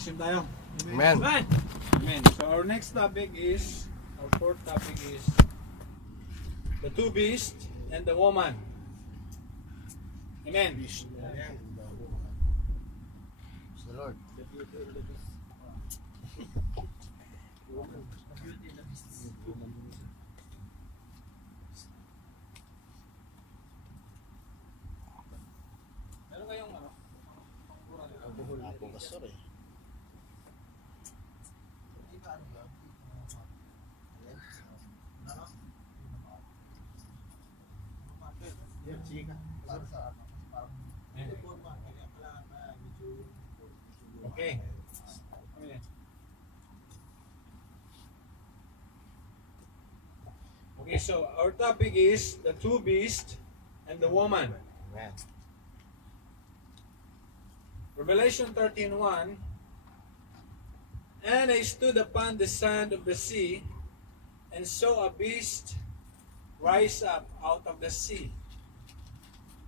Sim tayo. Amen. Amen. Amen. So our next topic is, our fourth topic is the two beasts and the woman. Amen. Praise the Lord. Meron kayong ano? Wala po pastor eh. Okay. Amen. Okay, so our topic is the two beasts and the woman. Amen. Revelation 13:1. And I stood upon the sand of the sea, and saw a beast rise up out of the sea,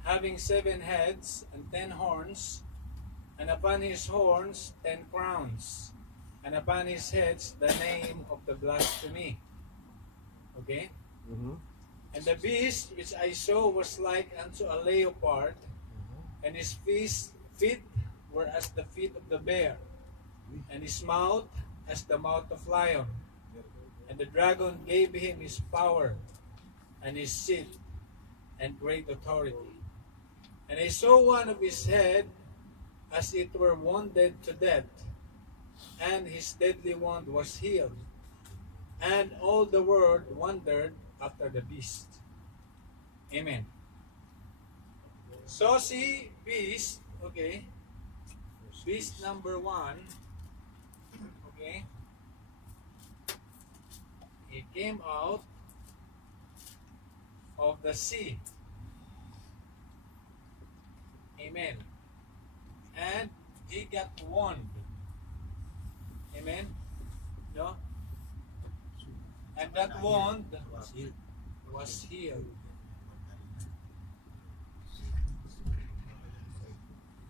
having 7 heads and 10 horns, and upon his horns 10 crowns, and upon his heads the name of the blasphemy. Okay? Mm-hmm. And the beast which I saw was like unto a leopard, and his feet were as the feet of the bear, and his mouth as the mouth of lion. And the dragon gave him his power, and his seat, and great authority. And I saw one of his head as it were wounded to death, and his deadly wound was healed. And all the world wondered after the beast. Amen. So see beast, okay. Beast number 1, okay. He came out of the sea. Amen. And he got wounded. Amen. No? And that wound was healed.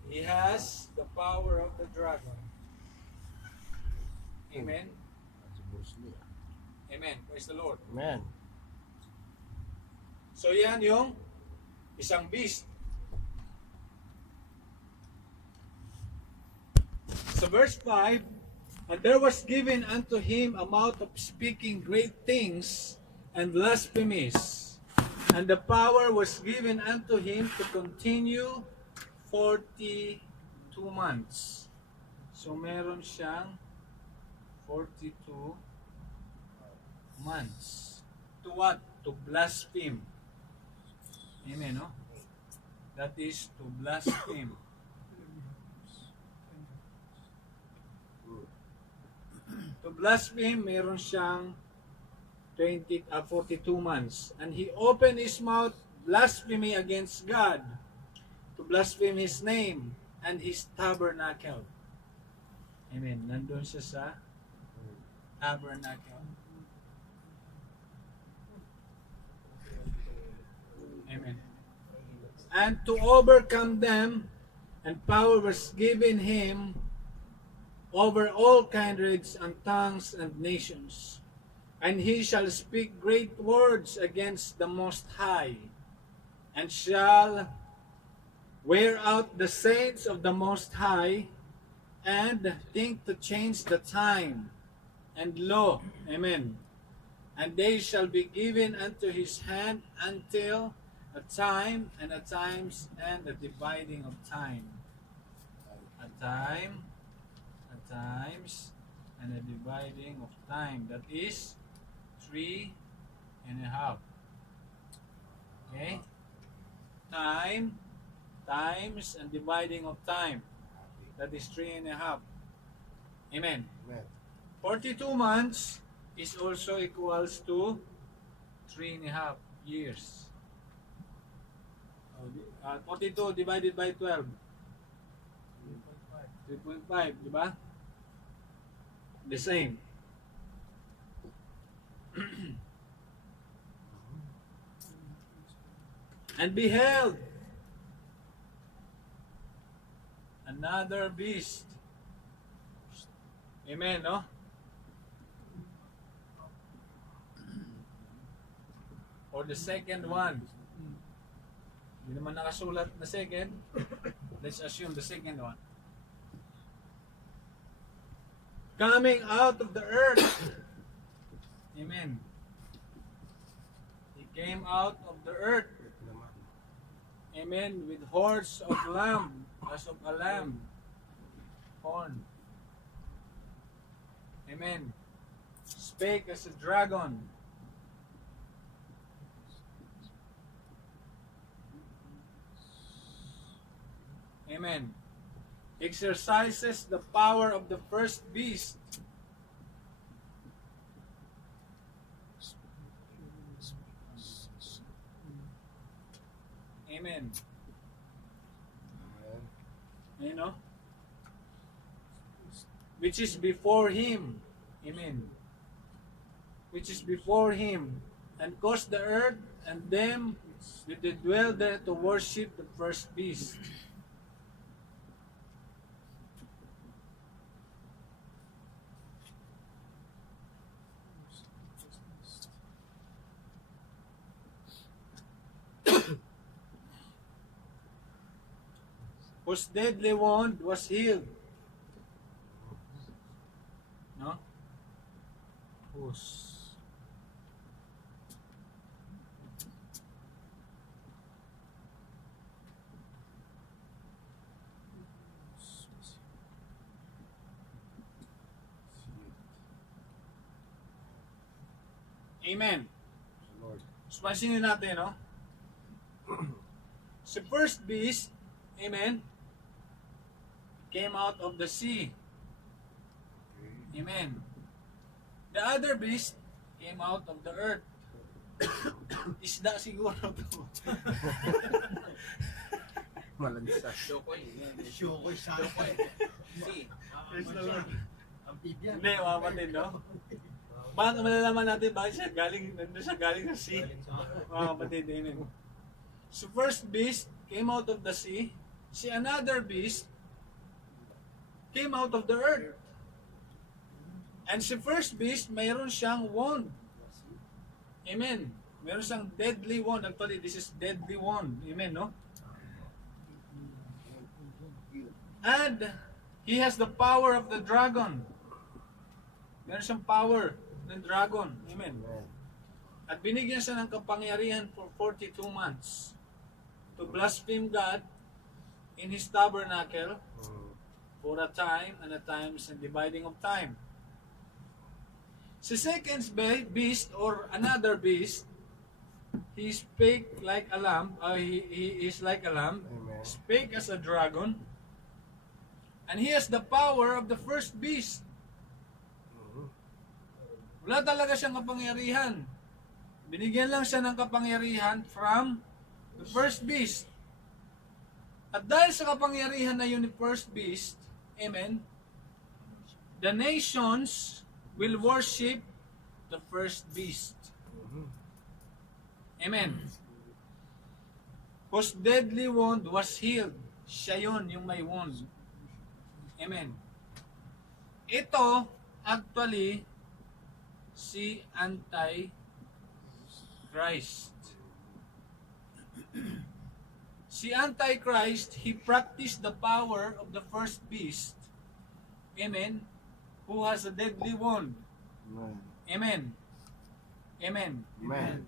He has the power of the dragon. Amen. Amen. Praise the Lord. Amen. So yan yung isang beast. So verse 5, and there was given unto him a mouth of speaking great things and blasphemies, and the power was given unto him to continue 42 months. So meron siyang 42 months. To what? To blaspheme. Amen, no? That is to blaspheme. To blaspheme, meron siyang 42 months. And he opened his mouth blasphemy against God, to blaspheme his name and his tabernacle. Amen. Nandun siya sa tabernacle. Amen. And to overcome them, and power was given him over all kindreds and tongues and nations. And he shall speak great words against the Most High, and shall wear out the saints of the Most High, and think to change the time. And lo, amen, and they shall be given unto his hand until a time, and a times, and a dividing of time. A time, a times, and a dividing of time. That is 3.5. Okay? Time, times, and dividing of time. That is 3.5. Amen. Amen. 42 months is also equals to 3.5 years. 42 divided by 12. 3.5, di ba? The same. And beheld another beast Amen, no? Or the second one. Hindi naman nakasulat na second. Let's assume the second one. Coming out of the earth. Amen. He came out of the earth. Amen. With horns of lamb, as of a lamb. Horn. Amen. Spake as a dragon. Amen. Exercises the power of the first beast. Amen. You know? Which is before him. Amen. Which is before him. And caused the earth and them that dwell there to worship the first beast. Whose deadly wound was healed. No? Whose? Amen. Lord. So, pansinin natin, no? Si first beast, amen, came out of the sea. Amen. The other beast came out of the earth. Isda siguro to. Malansa. Syokoy. Syokoy sa Syokoy. Si. Praise the Lord. Amphibian. Hindi, mamamatid, no? Bakit malalaman natin bakit siya galing, nandun siya galing sa sea? Mga kapatid, amen. So first beast came out of the sea. Si another beast came out of the earth. And si first beast, mayroon siyang wound. Amen. Mayroon siyang deadly wound. Actually, this is deadly wound. Amen, no? And he has the power of the dragon. Meron siyang power ng dragon. Amen. At binigyan siya ng kapangyarihan for 42 months to blaspheme God in His tabernacle for a time and a times and dividing of time. Si second beast or another beast, he spake like a lamb, he is like a lamb, Amen. spake as a dragon, and he has the power of the first beast. Wala talaga siyang kapangyarihan. Binigyan lang siya ng kapangyarihan from the first beast. At dahil sa kapangyarihan na yun ni first beast, amen, the nations will worship the first beast. Amen. Whose deadly wound was healed. Siya yun, yung may wound. Amen. Ito, actually, si Antichrist. Si Antichrist, he practiced the power of the first beast. Amen. Who has a deadly wound. Amen. Amen. Amen. Amen.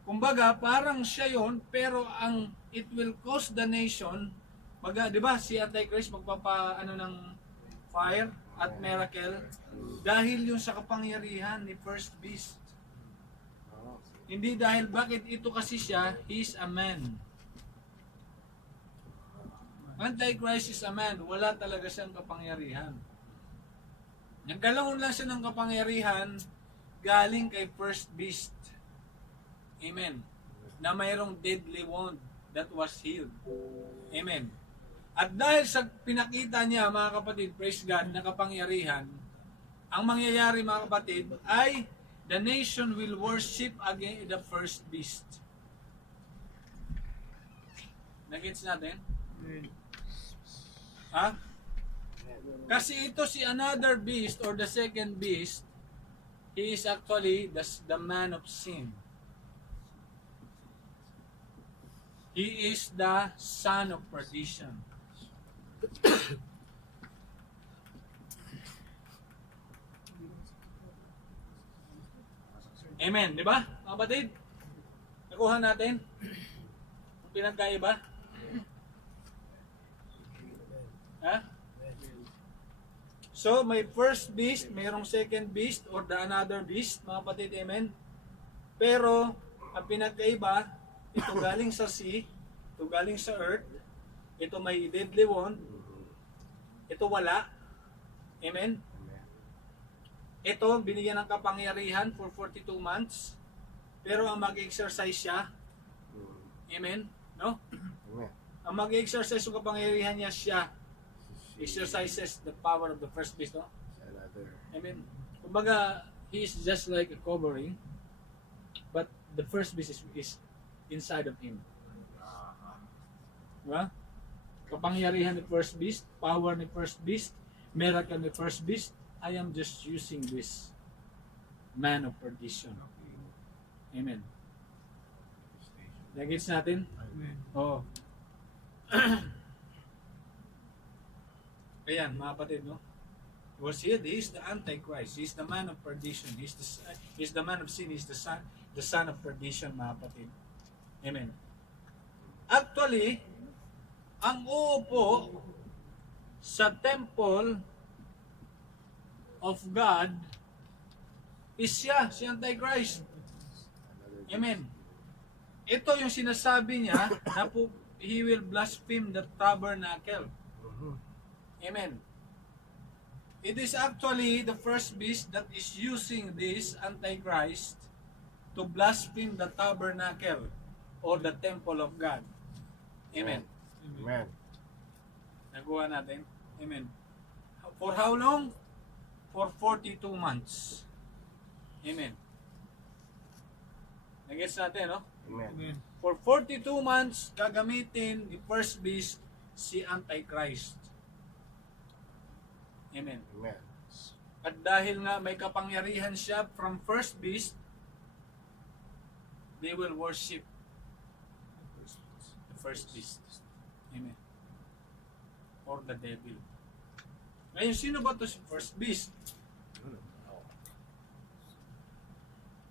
Kumbaga, parang siya yun, pero ang it will cause the nation, di ba, si Antichrist magpapa, ng fire at miracle, dahil yun sa kapangyarihan ni first beast. Hindi dahil bakit ito kasi siya, he is a man. Antichrist is a man, wala talaga siyang kapangyarihan. Nagkalahon lang siya ng kapangyarihan galing kay first beast. Amen. Na mayroong deadly wound that was healed. Amen. At dahil sa pinakita niya, mga kapatid, praise God, na kapangyarihan, ang mangyayari, mga kapatid, ay the nation will worship again the first beast. Nagets natin? Ha? Kasi ito si another beast or the second beast, he is actually the man of sin. He is the son of perdition. Amen, di ba? Mga kapatid, nakuha natin ang pinagkaiba. Ha? So, may first beast, mayroong second beast, or the another beast, mga kapatid, amen? Pero, ang pinagkaiba, ito galing sa sea, ito galing sa earth, ito may deadly one, ito wala, amen? Ito, binigyan ng kapangyarihan for 42 months, pero ang mag-exercise siya, amen? No? Amen. Ang mag-exercise yung kapangyarihan niya siya, exercises the power of the first beast, no? Another. Amen. Kumbaga, he is just like a covering, but the first beast is inside of him. Diba? Kapangyarihan ni first beast, power ni first beast, miracle ni first beast, I am just using this man of perdition. Amen. Nagets natin? Oo. Ayan, mga kapatid, no? Was he is the Antichrist. He's the man of perdition. He's the man of sin. He's the son of perdition, mga kapatid. Amen. Actually, ang uupo sa temple of God is siya, si Antichrist. Amen. Ito yung sinasabi niya na he will blaspheme the tabernacle. Amen. It is actually the first beast that is using this Antichrist to blaspheme the tabernacle or the temple of God. Amen. Amen. Nagawa natin. Amen. For how long? For 42 months. Amen. Nag-gets natin, no? Amen. For 42 months, gagamitin ni first beast si Antichrist. Amen. Amen. At dahil nga may kapangyarihan siya from first beast, they will worship the first beast. Amen. Or the devil. Ngayon, sino ba ito si first beast?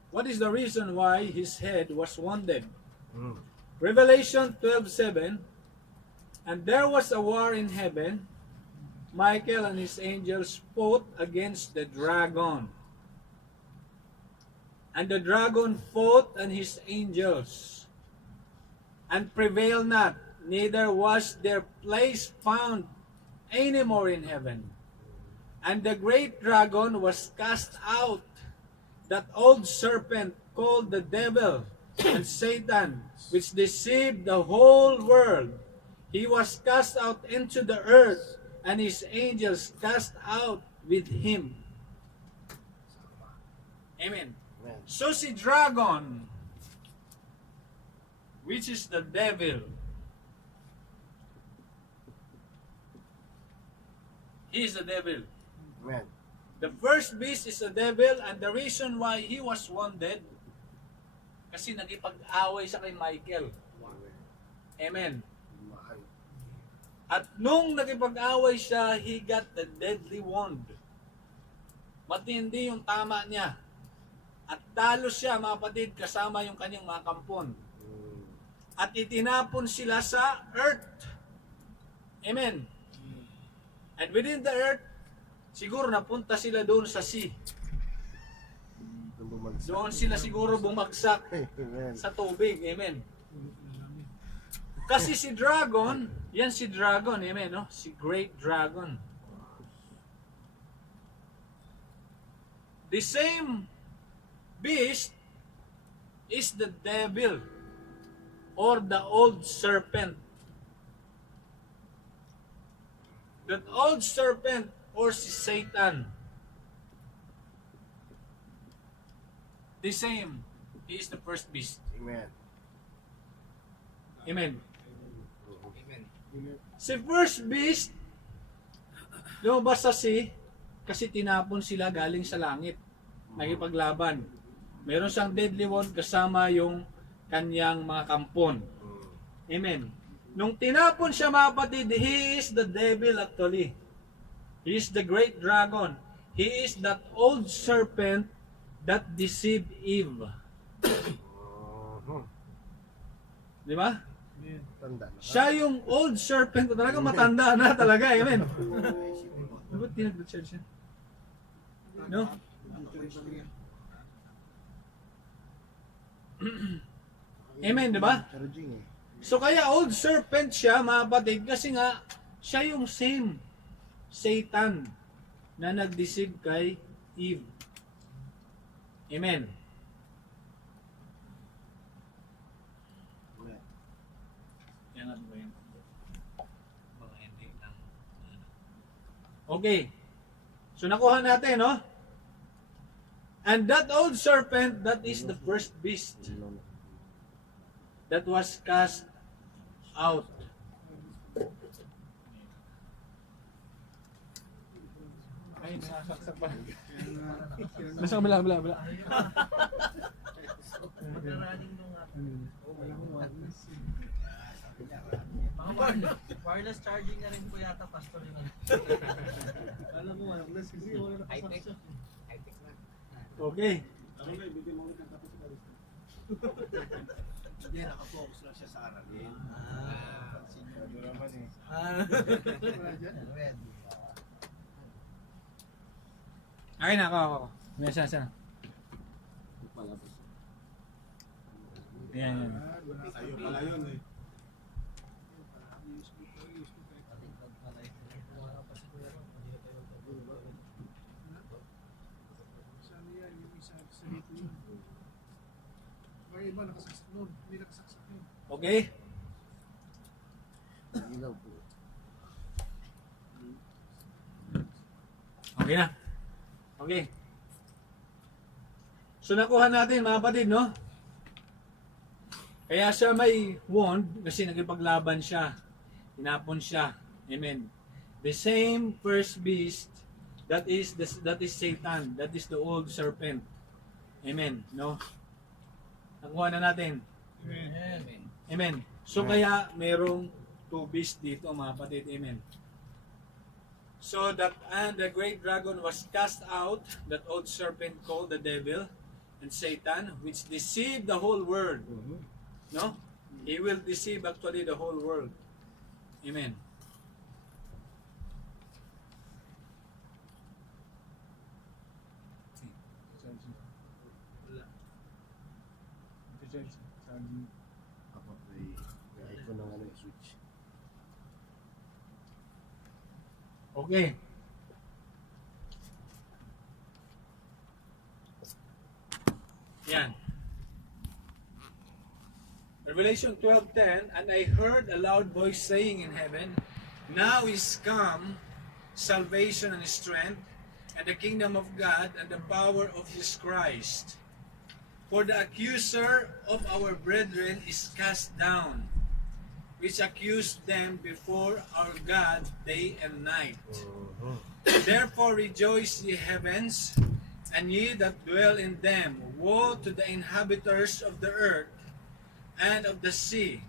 What is the reason why his head was wounded? Revelation 12:7, and there was a war in heaven. Michael and his angels fought against the dragon. And the dragon fought and his angels, and prevailed not, neither was their place found any more in heaven. And the great dragon was cast out, that old serpent called the devil and Satan, which deceived the whole world. He was cast out into the earth, and his angels cast out with him. Amen. Amen. So si dragon, which is the devil, he is the devil. Amen. The first beast is the devil, and the reason why he was wounded, kasi nagipag-away siya kay Michael. Amen. At nung nakipag-away siya, he got the deadly wound. Matindi yung tama niya. At talo siya, mga kapatid, kasama yung kanyang mga kampon. At itinapon sila sa earth. Amen. And within the earth, siguro napunta sila doon sa sea. Doon sila siguro bumagsak Amen. sa tubig. Amen. Kasi si dragon, yan si dragon, amen, no? Si great dragon. The same beast is the devil or the old serpent. That old serpent or si Satan. The same. He is the first beast. Amen. Amen. Amen. Si first beast, Lumabas sa sea kasi tinapon sila galing sa langit. Nakipaglaban. Meron siyang deadly wound kasama yung kanyang mga kampon. Amen. Nung tinapon siya mga kapatid, he is the devil actually. He is the great dragon. He is that old serpent that deceived Eve. Di ba? Tanda na. Siya yung old serpent, talaga matanda na talaga. Amen. Ba't di nag-charge siya? No? Amen, di ba? Charging eh. So kaya old serpent siya, mga kapatid, kasi nga, siya yung same Satan na nag-deceive kay Eve. Amen. Yan nga ba yun? Baka hindi lang. Okay. So nakuha natin, no? And that old serpent, that is the first beast that was cast out. Ay, nasaksak pa. Nasa kabila. Wireless charging na rin po yata, pastor yun. Alam mo, wireless kasi wala na kasaksa. Okay. Hindi, nakafocus lang siya sa aralin. Ay, ako. May sana. Yan. Sa'yo pala yun eh. Iba nakasaksak nun, hindi nakasaksak yun. Okay? Ilaw po. Okay na. Okay. So nakuha natin mga kapatid, no? Kaya siya may wound kasi nagipaglaban siya. Tinapon siya. Amen. The same first beast that is Satan, that is the old serpent. Amen, no? Nakuha na natin. Amen. Amen. So kaya merong two beasts dito mga kapatid. Amen. So that and the great dragon was cast out, that old serpent called the devil and Satan, which deceived the whole world. No? He will deceive actually the whole world. Amen. Ako may icon ng ano, switch. Okay. Yan. Revelation 12:10, and I heard a loud voice saying in heaven, now is come salvation and strength, and the kingdom of God and the power of His Christ. For the accuser of our brethren is cast down, which accused them before our God day and night. Therefore rejoice, ye heavens, and ye that dwell in them. Woe to the inhabitants of the earth and of the sea.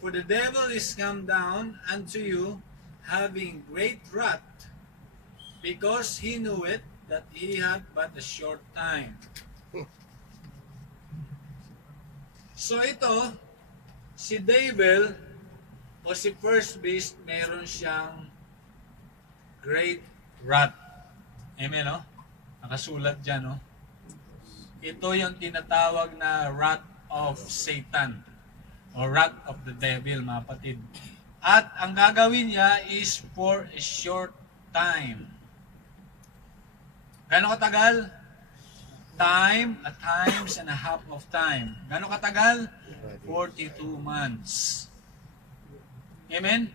For the devil is come down unto you, having great wrath, because he knew it, that he had but a short time. So ito, si devil o si first beast, meron siyang great wrath. Amen, no? Nakasulat dyan, no? Ito yung tinatawag na wrath of Satan o wrath of the devil, mga kapatid. At ang gagawin niya is for a short time. Gano'ng katagal? Time, a times and a half of time. Gano'ng katagal? 42 months. Amen?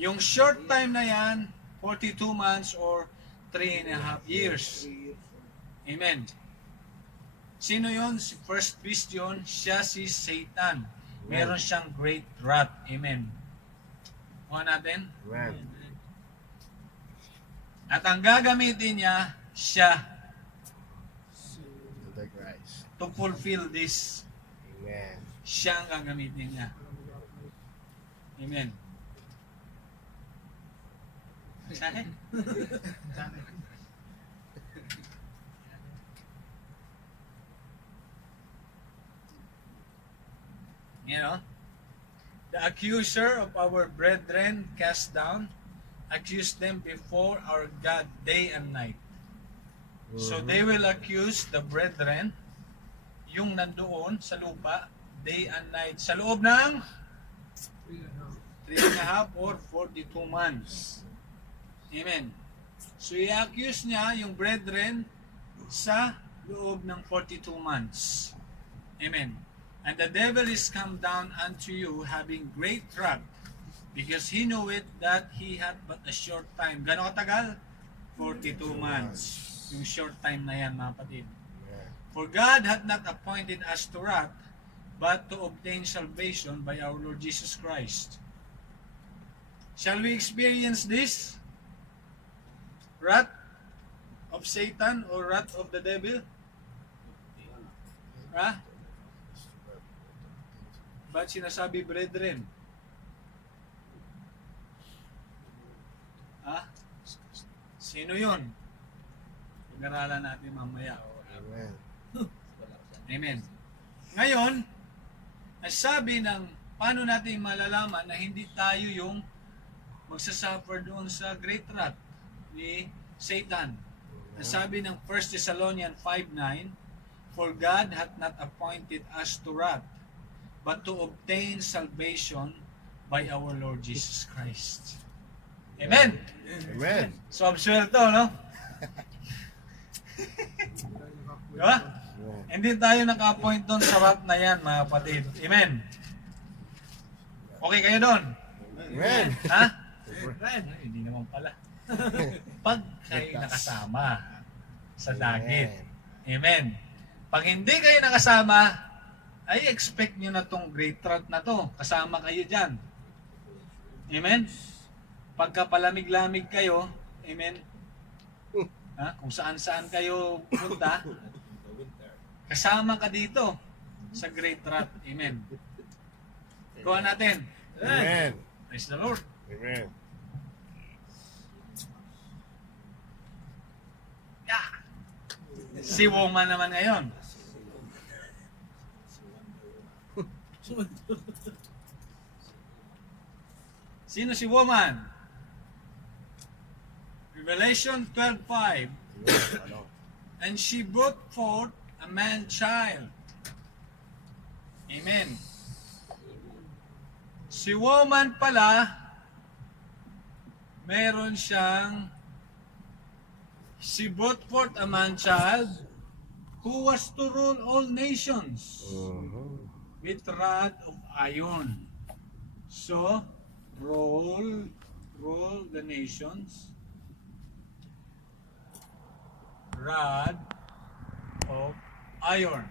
Yung short time na yan, 42 months or 3.5 years. Amen. Sino yon? Si first beast yon, siya si Satan. Meron siyang great wrath. Amen. Kuha natin. Amen. At ang gagamitin niya, siya To the Christ. to fulfill this. Amen. Siya ang gagamitin niya. Amen. Sa akin? You know, the accuser of our brethren cast down, accused them before our God day and night. So they will accuse the brethren, yung nandoon sa lupa, day and night, sa loob ng 3.5 or 42 months. Amen. So i-accuse niya yung brethren sa loob ng 42 months. Amen. And the devil is come down unto you having great wrath, because he knew it that he had but a short time. Gano'ng katagal? 42 months. Yung short time na yan, mga kapatid. Amen. For God hath not appointed us to wrath, but to obtain salvation by our Lord Jesus Christ. Shall we experience this? Wrath of Satan or wrath of the devil? Ha? Ba't sinasabi brethren? Ha? Sino yun? Pag-aralan natin mamaya. Amen. Amen. Ngayon, ang sabi ng paano natin malalaman na hindi tayo yung magsasuffer doon sa great wrath ni Satan. Ang sabi ng 1 Thessalonians 5:9, for God hath not appointed us to wrath, but to obtain salvation by our Lord Jesus Christ. Amen. Amen. So, absuelto, no? Diba? Amen. Hindi tayo naka-appoint doon sa wrath na yan, mga kapatid. Amen. Okay kayo doon? Amen. Ha? Red. Ay, hindi naman pala. Pag kayo nakasama sa dagit. Amen. Pag hindi kayo nakasama, ay expect nyo na tong great wrath na to. Kasama kayo dyan. Amen. Pagka palamig-lamig kayo, amen. Ha? Kung saan-saan kayo punta, kasama ka dito sa great wrath. Amen. Kuha natin. Amen. Praise the Lord. Amen. Yeah. Si woman naman ngayon. Sino si woman? Revelation 12:5. Ano? And she brought forth a man-child. Amen. Si woman pala, meron siyang, she brought forth a man-child who was to rule all nations with rod of iron. So, rule the nations, rod of iron.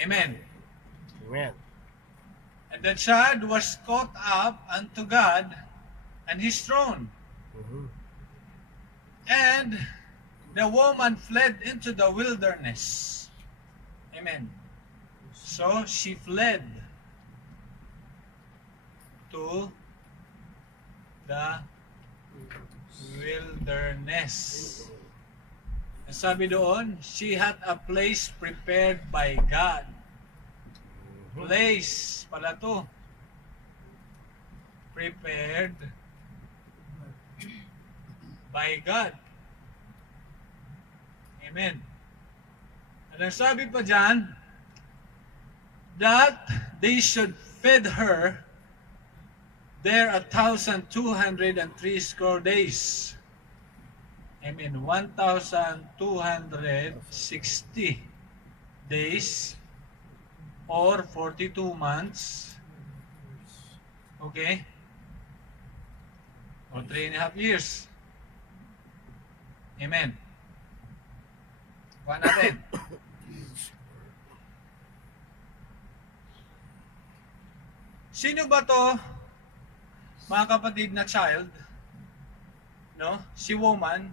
Amen. Amen. And the child was caught up unto God and his throne. And the woman fled into the wilderness. Amen. So she fled to the wilderness. Ang sabi doon, she had a place prepared by God. Place pala to. Prepared by God. Amen. At ang sabi pa dyan, that they should feed her there 1,203 days. Amen. 1,260 days or 42 months. Okay? Or 3.5 years. Amen. Kuha natin. Sino ba to, mga kapatid, na child no, si woman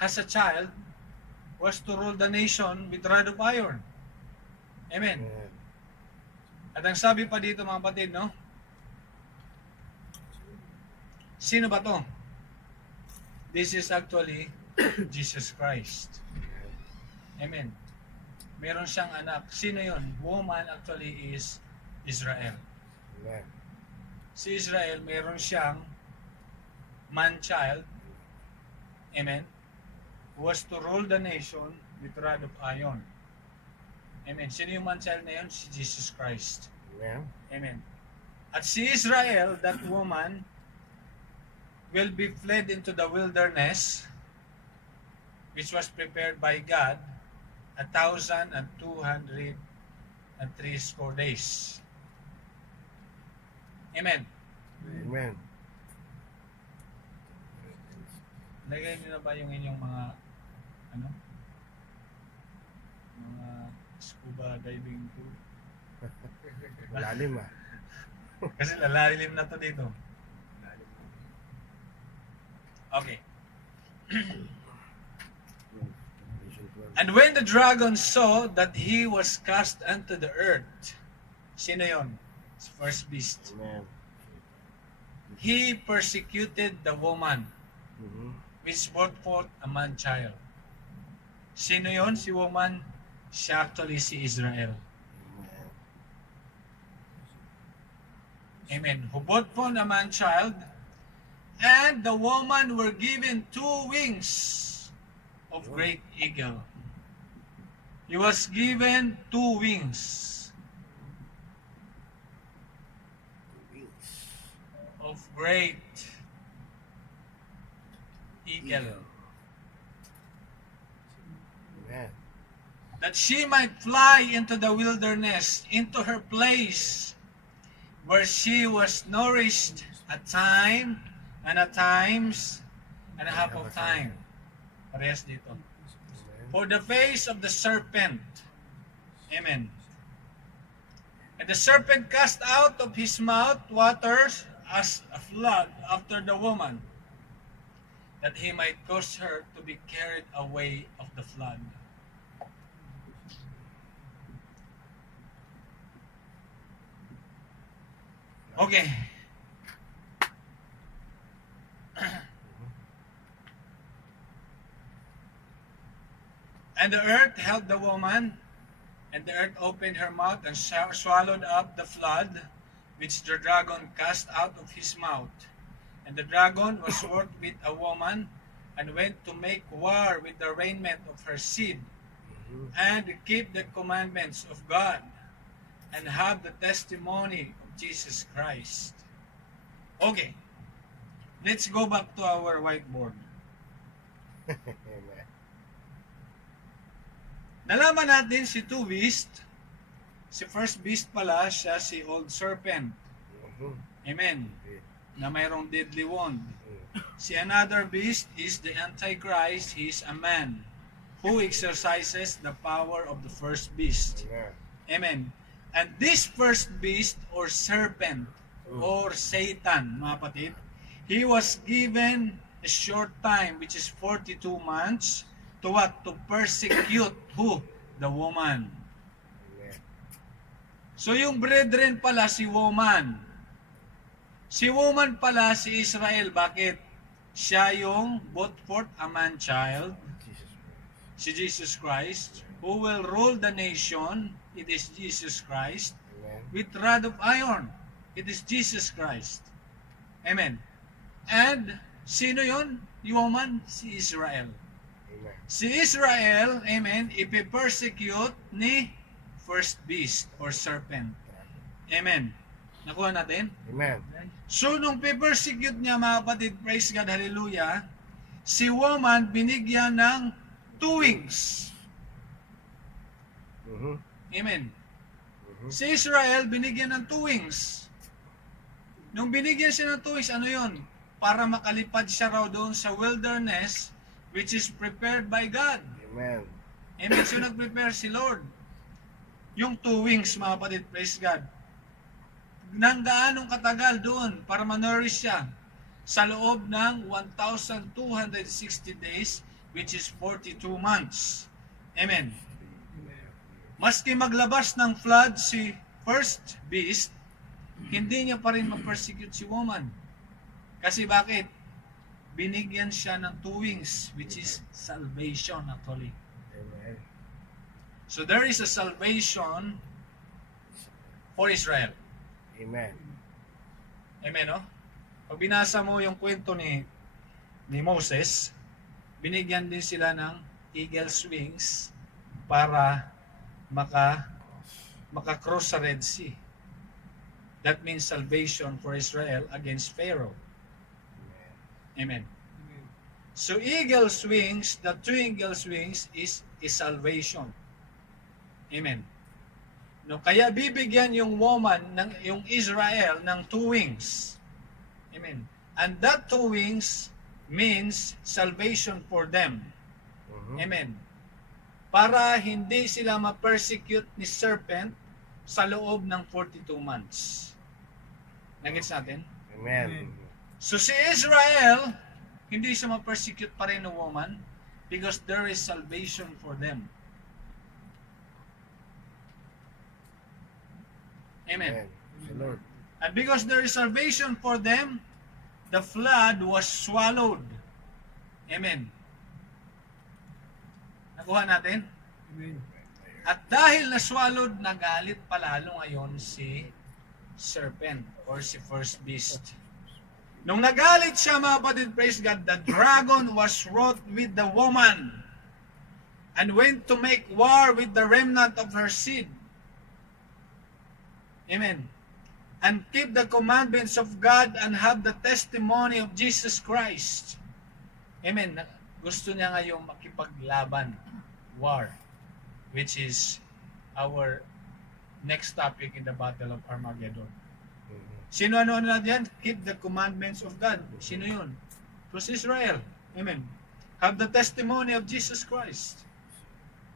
has a child was to rule the nation with rod of iron. Amen. Amen. At ang sabi pa dito mga kapatid, no? Sino ba to? This is actually Jesus Christ. Amen. Meron siyang anak. Sino yon? Woman actually is Israel. Amen. Si Israel, meron siyang man-child. Amen. Who was to rule the nation with rod of iron. Amen. Sino yung man-child na yun? Si Jesus Christ. Amen. Amen. At si Israel, that woman, will be fled into the wilderness, which was prepared by God, 1,203 score days. Amen. Amen. Lagay niyo na ba yung inyong mga mga scuba diving tool? Malalim ah. Kasi lalalim na to dito. Okay. And when the dragon saw that he was cast unto the earth, sino yon? First beast. Amen. He persecuted the woman, Mhm. which brought forth a man-child. Sino yon? Si woman? Siya actually si Israel. Amen. Amen. Who brought forth a man-child, and the woman were given 2 wings of great eagle. He was given 2 wings Wings. of great eagle, Amen. that she might fly into the wilderness, into her place, where she was nourished a time and a times and a half of time. Parehas dito. Amen. For the face of the serpent. Amen. And the serpent cast out of his mouth waters as a flood after the woman, that he might cause her to be carried away of the flood. Okay. And the earth held the woman, and the earth opened her mouth and swallowed up the flood, which the dragon cast out of his mouth. And the dragon was wroth with a woman, and went to make war with the raiment of her seed, Mhm. and keep the commandments of God, and have the testimony of Jesus Christ. Okay, let's go back to our whiteboard. Amen. Nalaman natin si 2 beast. Si first beast pala, siya si old serpent. Mhm. Amen. Okay. Na mayroong deadly wand. Mhm. Si another beast is the Antichrist. He is a man who exercises the power of the first beast. Amen. Amen. And this first beast or serpent or Satan, mga kapatid, he was given a short time, which is 42 months, to what? To persecute who? The woman. Amen. So yung brethren pala si woman. Si woman pala si Israel. Bakit? Siya yung brought forth a man-child, Jesus Christ. si Jesus Christ, who will rule the nation. It is Jesus Christ. Amen. With rod of iron. It is Jesus Christ. Amen. And sino yon? Yung woman? Si Israel. Amen. Si Israel, amen, ipipersecute ni first beast or serpent. Amen. Nakuha natin? Amen. So, nung pipersecute niya, mga kapatid, praise God, hallelujah, si woman binigyan ng 2 wings. Mhm. Amen. Mhm. Si Israel, binigyan ng 2 wings. Nung binigyan siya ng 2 wings, ano yon? Para makalipad siya raw doon sa wilderness, which is prepared by God. Amen. Amen. So, nag-prepare si Lord. Yung 2 wings, mga kapatid, praise God. Nang gaanong katagal doon para ma-nourish siya. sa loob ng 1,260 days, which is 42 months. Amen. Maski maglabas ng flood si first beast, hindi niya pa rin ma-persecute si woman. Kasi bakit? Binigyan siya ng two wings, which is salvation actually. Amen. So there is a salvation for Israel. Amen. Amen, no? Pag binasa mo yung kwento ni Moses, binigyan din sila ng eagle's wings para maka-cross sa Red Sea. That means salvation for Israel against Pharaoh. Amen. So eagle's wings, the two eagle's wings is salvation. Amen. No, kaya bibigyan yung woman yung Israel ng two wings. Amen. And that two wings means salvation for them. Amen. Para hindi sila ma-persecute ni serpent sa loob ng 42 months. Nagets natin? Amen. So si Israel, hindi siya ma-persecute pa rin ng woman because there is salvation for them. Amen. The Lord. And because there is salvation for them, the flood was swallowed. Amen. Nakuha natin? Amen. At dahil na-swallowed, nagalit palalo ngayon si serpent or si first beast. Nung nagalit siya, mga kapatid, praise God, the dragon was wroth with the woman and went to make war with the remnant of her seed. Amen. And keep the commandments of God and have the testimony of Jesus Christ. Amen. Gusto niya ngayong makipaglaban, war, which is our next topic in the Battle of Armageddon. Sino ano na yan? Keep the commandments of God. Sino yun? It was Israel. Amen. Have the testimony of Jesus Christ.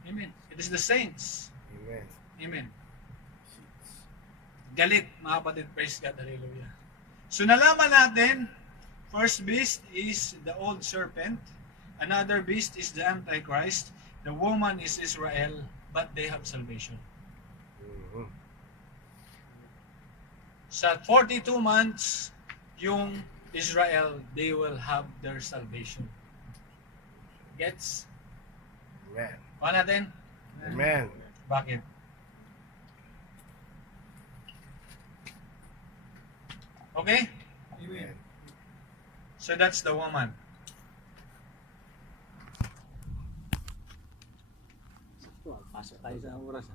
Amen. It is the saints. Amen. Amen. Galit, mga kapatid. Praise God. Hallelujah. So nalaman natin, first beast is the old serpent. Another beast is the Antichrist. The woman is Israel, but they have salvation. Sa 42 months, yung Israel, they will have their salvation. Gets? Amen. Kuha natin? Amen. Bakit? Okay? Amen. So that's the woman. Pasok tayo sa oras.